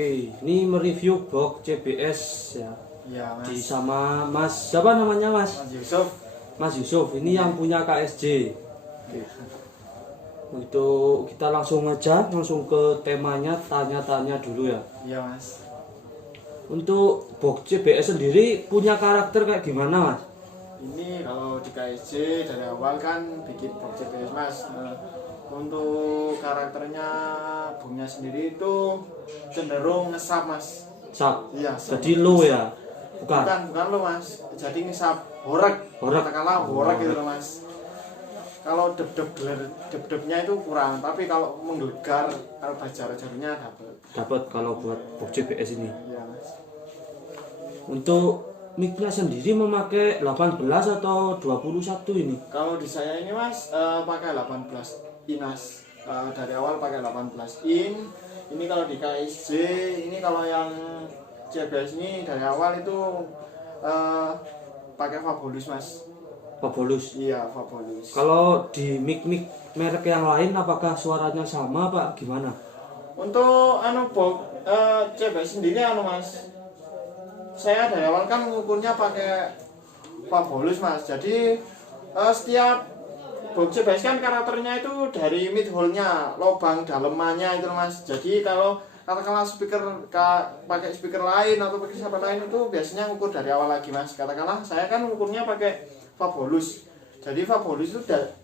Oke, ini mereview box CBS ya. Iya, Mas. Sama Mas, siapa namanya Mas? Mas Yusuf. Mas Yusuf, ini yang punya KSJ. Oke. Untuk kita langsung ke temanya, tanya-tanya dulu ya. Iya, Mas. Untuk box CBS sendiri punya karakter kayak gimana Mas? Ini kalau di KSJ dari awal kan bikin box CBS, Mas. Untuk karakternya Bungnya sendiri itu cenderung ngesap, Mas. Sap. Iya, Jadi lo ya. bukan lo, Mas. Jadi ngesap horek. Katakanlah horek gitu loh, Mas. Kalau dep-depnya itu kurang, tapi kalau menggelegar kalau jarum-jarumnya Dapat kalau buat box CBS ini. Iya, Mas. Untuk mic-nya sendiri memakai 18 atau 21 ini? Kalau di saya ini, Mas, pakai 18 in, Mas. Dari awal pakai 18 in. Ini kalau di KSJ, ini kalau yang CBS ini dari awal itu pakai Fabulous, Mas. Fabulous. Iya, Fabulous. Kalau di mic merek yang lain apakah suaranya sama Pak? Gimana? Untuk box CBS sendiri Mas. Saya dari awal kan ngukurnya pakai Fabulous, Mas. Jadi setiap box CBS kan karakternya itu dari mid hole-nya, lubang dalemannya itu, Mas. Jadi kalau katakanlah pakai speaker lain atau pakai siapa lain itu biasanya ngukur dari awal lagi, Mas. Katakanlah saya kan ngukurnya pakai Fabulous. Jadi Fabulous itu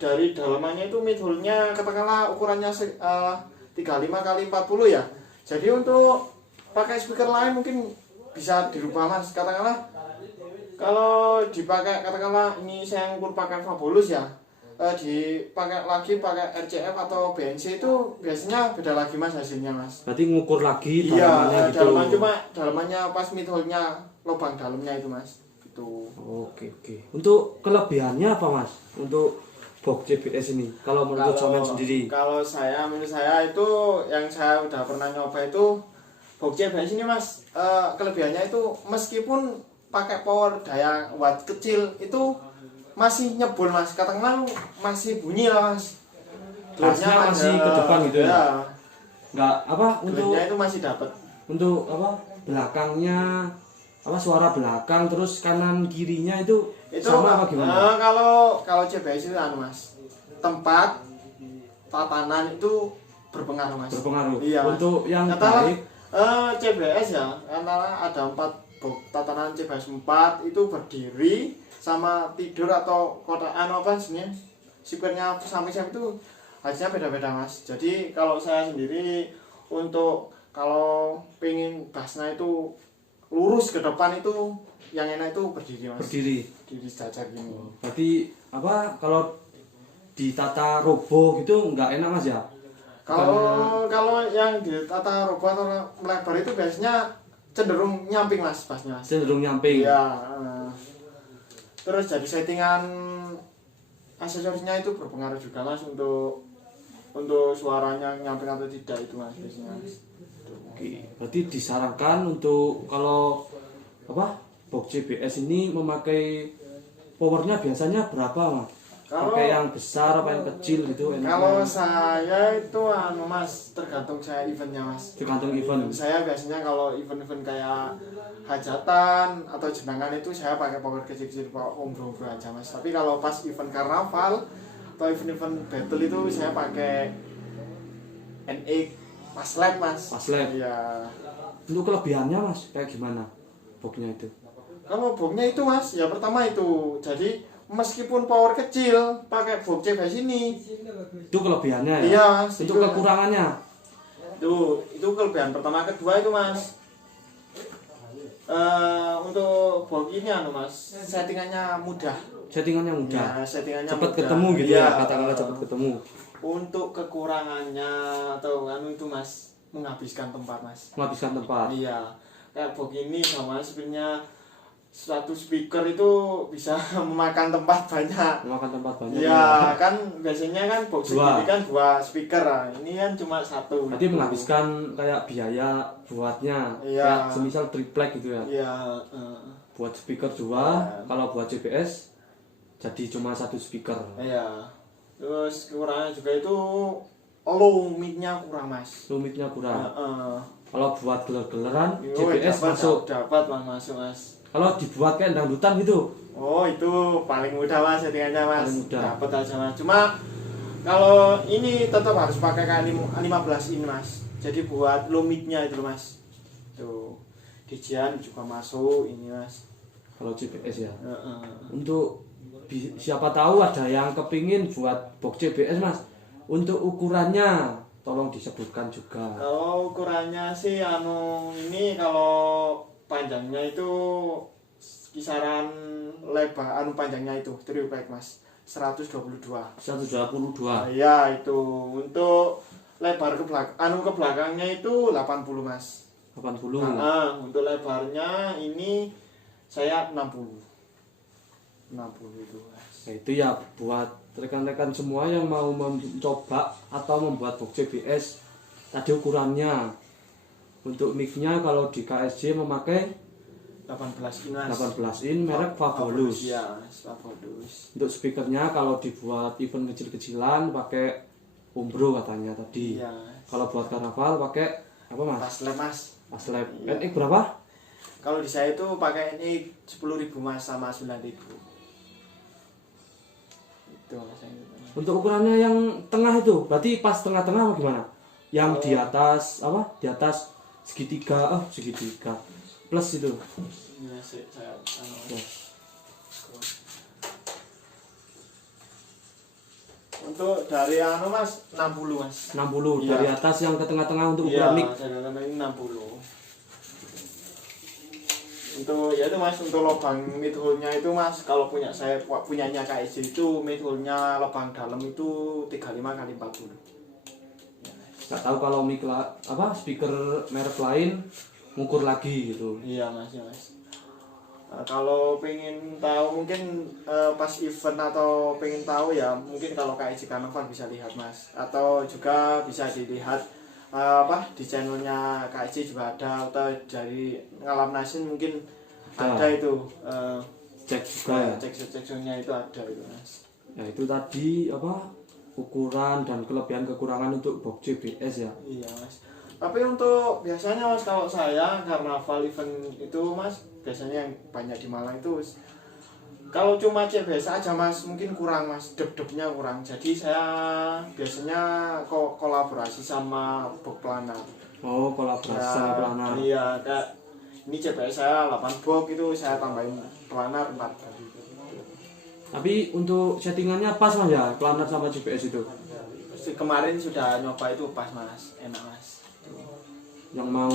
dari dalamannya itu mid hole-nya katakanlah ukurannya 35 kali 40 ya. Jadi untuk pakai speaker lain mungkin bisa dirubah, Mas. Katakanlah kalau dipakai katakanlah ini saya ngukur pakai Fabulous ya. Dipakai lagi pakai RCF atau BNC itu biasanya beda lagi, Mas, hasilnya, Mas. Berarti ngukur lagi dalamannya gitu. Dalamannya pas mid hole-nya, lubang dalamnya itu, Mas. Gitu. Oke. Untuk kelebihannya apa, Mas? Untuk box CBS ini kalau menurut Somen sendiri? Kalau menurut saya itu yang saya udah pernah nyoba itu box CBS ini, Mas, kelebihannya itu meskipun pakai power daya watt kecil itu masih nyebul, Mas. Katakanlah masih bunyi lah, Mas. Gasnya masih ke depan gitu ya. Enggak untuk itu masih dapat. Untuk belakangnya suara belakang terus kanan kirinya itu sama apa gimana? Kalau CBS itu Mas. Tempat tatanan itu berpengaruh, Mas. Berpengaruh. Iya, Mas. Untuk yang baik CBS ya, antara ada 4 tatanan CBS 4 itu berdiri sama tidur atau kotaan apa sebenarnya speakernya samping itu hasilnya beda-beda, Mas. Jadi kalau saya sendiri untuk kalau pengen bassnya itu lurus ke depan itu yang enak itu berdiri, Mas. Berdiri sejajar gini. Berarti kalau ditata robo gitu nggak enak, Mas ya? Kalau yang ditata robo atau melebar itu biasanya cenderung nyamping, Mas, bassnya. Cenderung nyamping. Iya. Terus jadi settingan aksesorisnya itu berpengaruh juga, Mas, untuk suaranya nyamping atau tidak itu, Mas, biasanya. Oke, berarti disarankan untuk kalau box CBS ini memakai powernya biasanya berapa, Mas? Pakai yang besar apa yang kecil gitu? Kalau saya itu Mas, tergantung saya eventnya, Mas. Tergantung event. Saya biasanya kalau event-event kayak hajatan atau jenangan itu saya pakai power kecil-kecil, ombro-ombro aja, Mas. Tapi kalau pas event karnaval atau event-event battle itu saya pakai NX Paslab, Mas. Paslab. Iya. Untuk kelebihannya, Mas, kayak gimana boxnya itu? Kalau boxnya itu, Mas, ya pertama itu. Jadi meskipun power kecil pakai box CBS ini. Itu kelebihannya ya? Iya, Mas. Untuk kekurangannya? Itu kelebihan pertama. Kedua itu, Mas, untuk box ini Mas, settingannya mudah. Ya, settingannya cepat mudah. Ketemu gitu ya, katakanlah cepat ketemu. Untuk kekurangannya atau itu, Mas, menghabiskan tempat, Mas. Menghabiskan tempat. Iya. Kayak box ini sama sebenarnya satu speaker itu bisa memakan tempat banyak. Iya, kan biasanya kan box ini kan 2 speaker. Ini kan cuma 1. Berarti menghabiskan kayak biaya buatnya. Iya. Kayak semisal triplek gitu ya. Iya, buat speaker 2, kalau buat CBS jadi cuma 1 speaker. Iya. Terus kekurangannya juga itu low mic-nya kurang, Mas. Low mic-nya kurang. Kalau buat geler-geleran Yo, JBS masuk. dapat masuk mas. Kalau dibuat kayak dangdutan gitu, Oh itu paling mudah mas settingannya mas. Paling mudah. Dapat aja mas. Cuma kalau ini tetap harus pakai K15 ini mas. Jadi buat lumiknya itu mas. Tuh Dijian juga masuk ini mas. kalau JBS ya. Heeh. Untuk siapa tahu ada yang kepingin buat box JBS mas. Untuk ukurannya tolong disebutkan juga. Kalau ukurannya sih ini kalau panjangnya itu kisaran lebar panjangnya itu trio pack mas 122. 122. Ya itu untuk lebar ke belakangnya itu 80 mas. 80. Untuk lebarnya ini saya 60 itu mas. Nah, itu ya buat rekan-rekan semua yang mau mencoba atau membuat box JBS tadi ukurannya. Untuk mic-nya kalau di KSJ memakai 18 in mas. 18 in merek Fabolous. Ya Fabolous. Untuk speakernya kalau dibuat event kecil-kecilan pakai Umbro katanya tadi. Iya. Kalau buat karnaval pakai apa mas? Paslab mas. Paslab. Iya. NX berapa? Kalau di saya itu pakai ini 10.000 mas sama 9.000. Itu mas. Untuk ukurannya yang tengah itu berarti pas tengah-tengah apa gimana? Yang di atas apa? Di atas segitiga, segitiga plus itu. Ini saya Ya. Untuk dari mas 60 mas. 60 Iya. dari atas yang ke tengah-tengah untuk ukuran mic. Iya, ini 60. Untuk ya itu mas, untuk lubang mid hole-nya itu mas, kalau punyanya KSJ itu mid hole-nya lubang dalam itu 35 kali 40. Nggak tahu kalau mic speaker merek lain ngukur lagi gitu. Iya mas, ya mas. Kalau pengen tahu mungkin pas event atau pengen tahu ya mungkin kalau KSJ Karnaval bisa lihat mas, atau juga bisa dilihat di channelnya KSJ juga ada, atau dari Ngalam Nasin mungkin ada itu Cek juga ya. cek-ceknya itu ada itu mas. Ya itu tadi ukuran dan kelebihan kekurangan untuk box JBS ya. Iya mas. Tapi untuk biasanya mas kalau saya karnaval event itu mas biasanya yang banyak di Malang itu kalau cuma CBS aja mas mungkin kurang mas, dep-depnya kurang. Jadi saya biasanya kolaborasi sama box planar. Oh, kolaborasi sama planar. Iya, kayak ini CBS saya 8 box itu saya tambahin planar 4 kali. Tapi untuk settingannya pas mas ya, planar sama JBS itu. Kemarin sudah nyoba itu pas mas, enak mas. Yang mau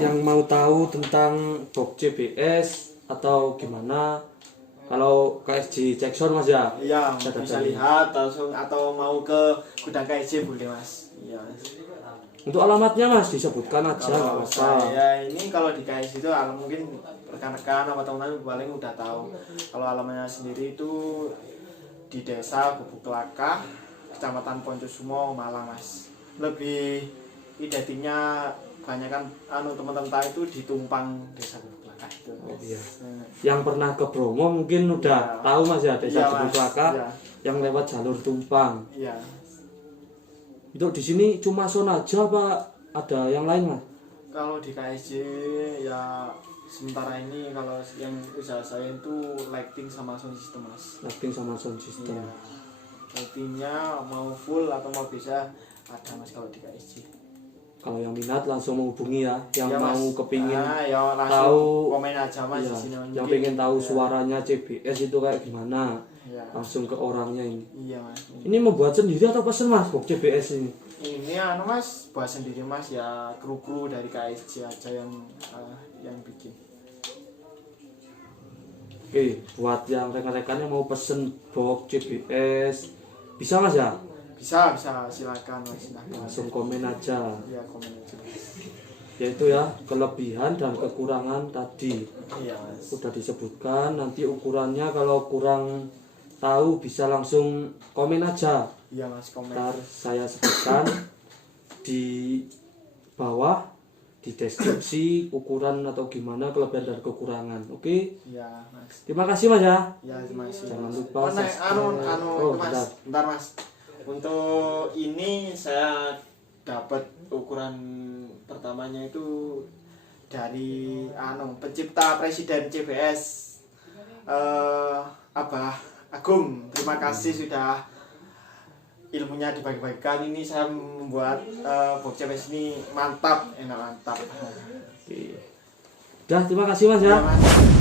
Yang mau tahu tentang box JBS atau gimana? Kalau KSJ Jackson mas ya? Iya, Bisa bisa datang. lihat langsung atau mau ke gudang KSJ boleh mas. Iya mas. Untuk alamatnya mas disebutkan aja nggak Kalau apa-apa. saya ini kalau di KSJ itu mungkin rekan-rekan atau teman-teman paling udah tahu. Kalau alamatnya sendiri itu di Desa Gubuk Kelaka, Kecamatan Poncosumo, Malang mas. Lebih identiknya banyak kan teman-teman itu di Tumpang Desa Gubuk Kelaka itu. Oh, iya. Yang pernah ke Bromo mungkin udah Iya. tahu mas ya Desa Iya, Gubuk Mas. Kelaka Iya. yang lewat jalur Tumpang. Iya. Untuk di sini cuma sound aja pak? Ada yang lain mas? Kalau di KSJ ya sementara ini kalau yang usaha saya itu lighting sama sound system mas. Lighting sama sound system. Iya. Lightingnya mau full atau mau bisa ada mas kalau di KSJ. Kalau yang minat langsung menghubungi ya, yang Ya, Mas. mau kepingin ya, langsung tahu komen aja mas iya, di sini. yang Mungkin. pengen tahu Ya. suaranya CBS itu kayak gimana, Iya. langsung ke orangnya ini. Iya mas. Ini membuat sendiri atau pesen mas box CBS ini? Ini mas buat sendiri mas ya, kru-kru dari KSJ aja yang bikin. Oke, buat yang rekan-rekan yang mau pesen box CBS bisa mas ya? Bisa silakan mas. Langsung komen aja. Iya komen aja mas. Yaitu ya kelebihan dan kekurangan tadi Iya mas. udah disebutkan. Nanti ukurannya kalau kurang tahu bisa langsung komen aja. Iya mas komen. Ntar saya sebutkan di bawah di deskripsi ukuran atau gimana kelebihan dan kekurangan. Oke, Iya mas. terima kasih mas ya. Ya terima kasih. Jangan Mas. lupa Oh, nah, subscribe. itu, mas. Bentar mas. Untuk ini saya dapat ukuran laporan pertamanya itu dari pencipta presiden CBS Abah Agung. Terima kasih sudah ilmunya dibagi-bagikan. Ini saya membuat box CBS ini mantap, enak mantap. Oke. Udah, terima kasih Mas ya. Ya, Mas.